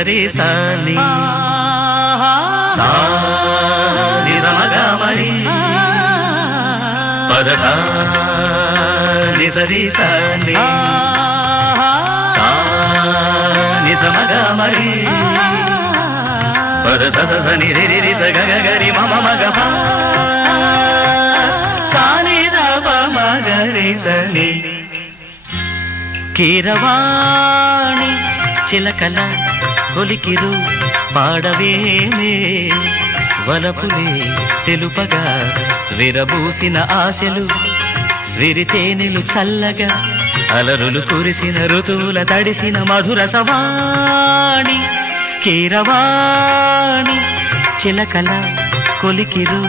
నిజరే సాని సా నిజమగా మరి పదస నిజరే సాని సా నిజమగా మరి పదస స ని రి రి రి స గ గ గ రి మ మ మ గ ప సా ని ద ప మ గ రి స ని కీరవాణి చిలకల కొలికిరు పాడవేమే వలపులే తెలుపగా విరబూసిన ఆశలు విరితేనెలు చల్లగా అలరులు కురిసిన ఋతువుల తడిసిన మధుర సవాణి కీరవాణి చిలకల కొలికిరు